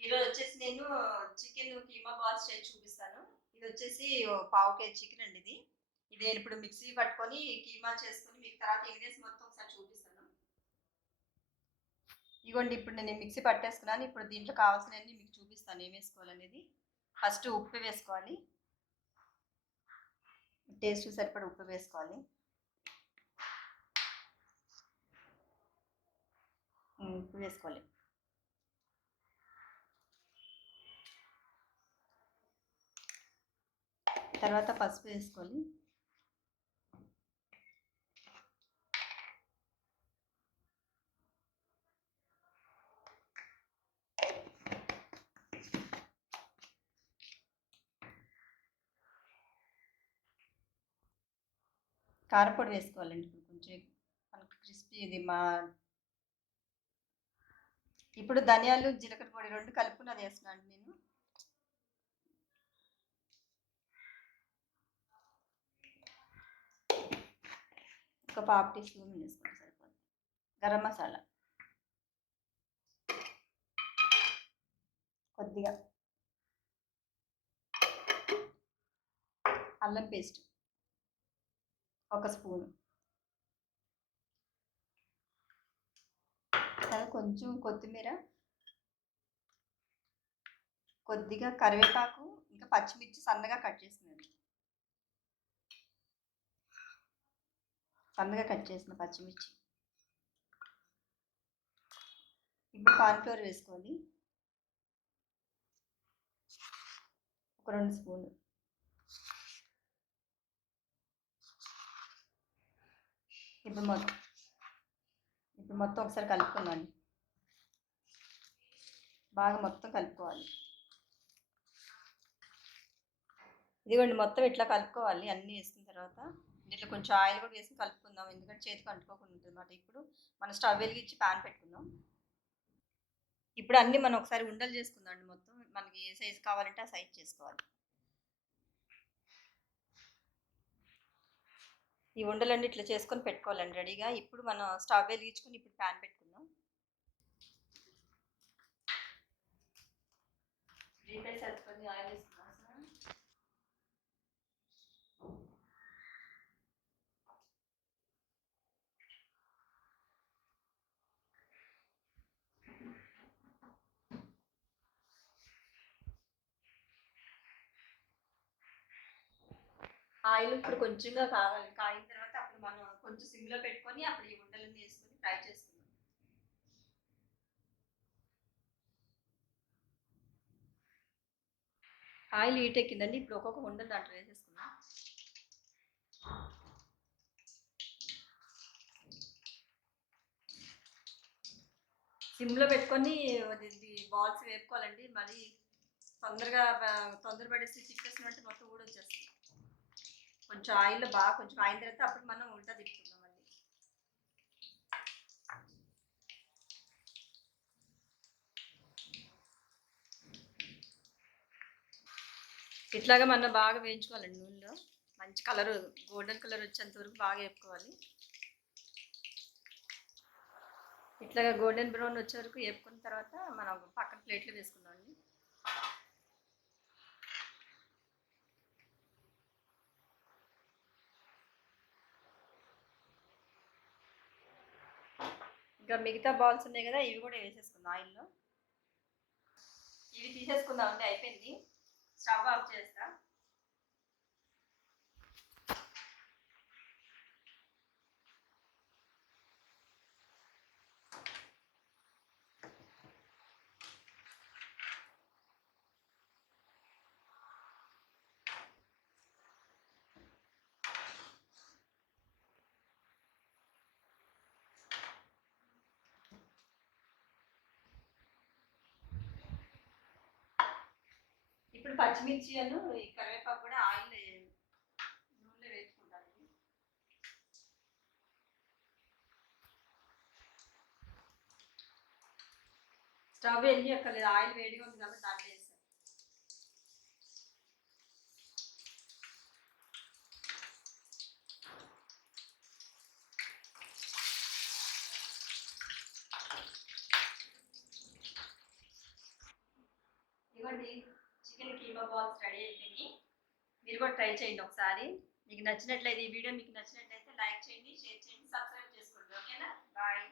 ఈరోజు వచ్చేసి నేను చికెన్ కీమా బాల్స్ చేసి చూపిస్తాను. ఇది వచ్చేసి పావు కేజీ చికెన్ అండి ఇది. ఇది నేను ఇప్పుడు మిక్సీ పట్టుకొని కీమా చేసుకొని మీకు తర్వాత ఇంగ్రీడియంట్స్ మొత్తం ఒకసారి చూపిస్తాను. ఇగోండి ఇప్పుడు నేను మిక్సీ పట్టేసుకున్నాను. ఇప్పుడు దీంట్లో కావాల్సినవన్నీ మీకు చూపిస్తాను ఏం వేసుకోవాలనేది. ఫస్ట్ ఉప్పు వేసుకోవాలి. టేస్ట్ సరిపడ ఉప్పు వేసుకోవాలి. ఉప్పు వేసుకోవాలి. తర్వాత పసుపు వేసుకోవాలి కారపొడి వేసుకోవాలండి. ఇప్పుడు కొంచెం మనకు క్రిస్పీ ఇది మా ఇప్పుడు ధనియాలు జీలకర్ర పొడి రెండు కలుపుకుని అది వేస్తున్నాను నేను. ఒక పావు టీ స్పూన్ వేసుకోండి సరిపోతుంది గరం మసాలా. కొద్దిగా. అల్లం పేస్ట్. ఒక స్పూన్. తర్వాత కొంచెం కొత్తిమీర. కొద్దిగా కరివేపాకు ఇంకా పచ్చిమిర్చి సన్నగా కట్ చేసినది సన్నగా కట్ చేసిన పచ్చిమిర్చి. ఇప్పుడు కార్న్ఫ్లోర్ వేసుకోండి ఒక రెండు స్పూన్లు ఇప్పుడు మొత్తం ఇప్పుడు మొత్తం ఒకసారి కలుపుకుందండి బాగా మొత్తం కలుపుకోవాలి. ఇదిగోండి మొత్తం ఇట్లా కలుపుకోవాలి. అన్నీ వేసుకున్న తర్వాత ఇట్లా కొంచెం ఆయిల్ కూడా వేసి కలుపుకుందాం. ఎందుకంటే చేతికి అంటుకోకుండా ఉంటుంది అన్నమాట ఇప్పుడు మనం స్టవ్ వెలిగించి ప్యాన్ పెట్టుకుందాం. ఇప్పుడు అన్నీ మనం ఒకసారి ఉండలు చేసుకుందాం అండి మొత్తం. మనకి ఏ సైజు కావాలంటే ఆ సైజ్ చేసుకోవాలి. ఈ ఉండలన్నీ ఇట్లా చేసుకొని పెట్టుకోవాలండి రెడీగా. ఇప్పుడు మనం స్టవ్ వెలిగించుకొని ఇప్పుడు ప్యాన్ పెట్టుకుందాం. డీప్ సరిపోయి ఆయిల్ ఆయిల్ ఇప్పుడు కొంచెంగా కావాలి. కాగిన తర్వాత అప్పుడు మనం కొంచెం సిమ్లో పెట్టుకొని అప్పుడు ఈ ఉండలన్నీ వేసుకొని ఫ్రై చేసుకుందాం. ఆయిల్ హీట్ ఎక్కిందండి. ఇప్పుడు ఒక్కొక్క ఉండలు దాంట్లో వేసేసుకుందాం. సిమ్లో పెట్టుకొని ఇది బాల్స్ వేపుకోవాలండి. మరి తొందరగా బ- తొందర పడేసి చిక్కేసినట్టు మొత్తం కూడా వచ్చేస్తుంది కొంచెం ఆయిల్లో బాగా కొంచెం ఆయిల్ తర్వాత అప్పుడు మనం ఉల్టా తిప్పుకుందాం మళ్ళీ ఇట్లాగా మనం బాగా వేయించుకోవాలండి నూనెలో. మంచి కలర్ గోల్డెన్ కలర్ వచ్చేంత వరకు బాగా వేపుకోవాలి. ఇట్లాగా గోల్డెన్ బ్రౌన్ వచ్చే వరకు వేపుకున్న తర్వాత మనం పక్కన ప్లేట్లో వేసుకుందాం ఇంకా మిగతా బాల్స్ ఉన్నాయి కదా ఇవి కూడా వేసేసుకుందాం ఆయిల్లో. ఇవి తీసేసుకుందాం అండి అయిపోయింది. స్టవ్ ఆఫ్ చేస్తా. ఇప్పుడు పచ్చిమిర్చి అను ఈ కరివేపాకు కూడా ఆయిల్ నూనెలో వేసుకుంటాను. స్టవ్ వెళ్ళి అక్కర్లేదు ఆయిల్ వేడిగా ఉంది కాబట్టి దాంట్లో యోగా బాల్స్ రెడీ అయిపోయినాయి మీరు కూడా ట్రై చేయండి ఒకసారి. మీకు నచ్చినట్లయితే ఈ వీడియో మీకు నచ్చినట్లయితే లైక్ చేయండి షేర్ చేయండి సబ్స్క్రైబ్ చేసుకోండి. ఓకేనా బాయ్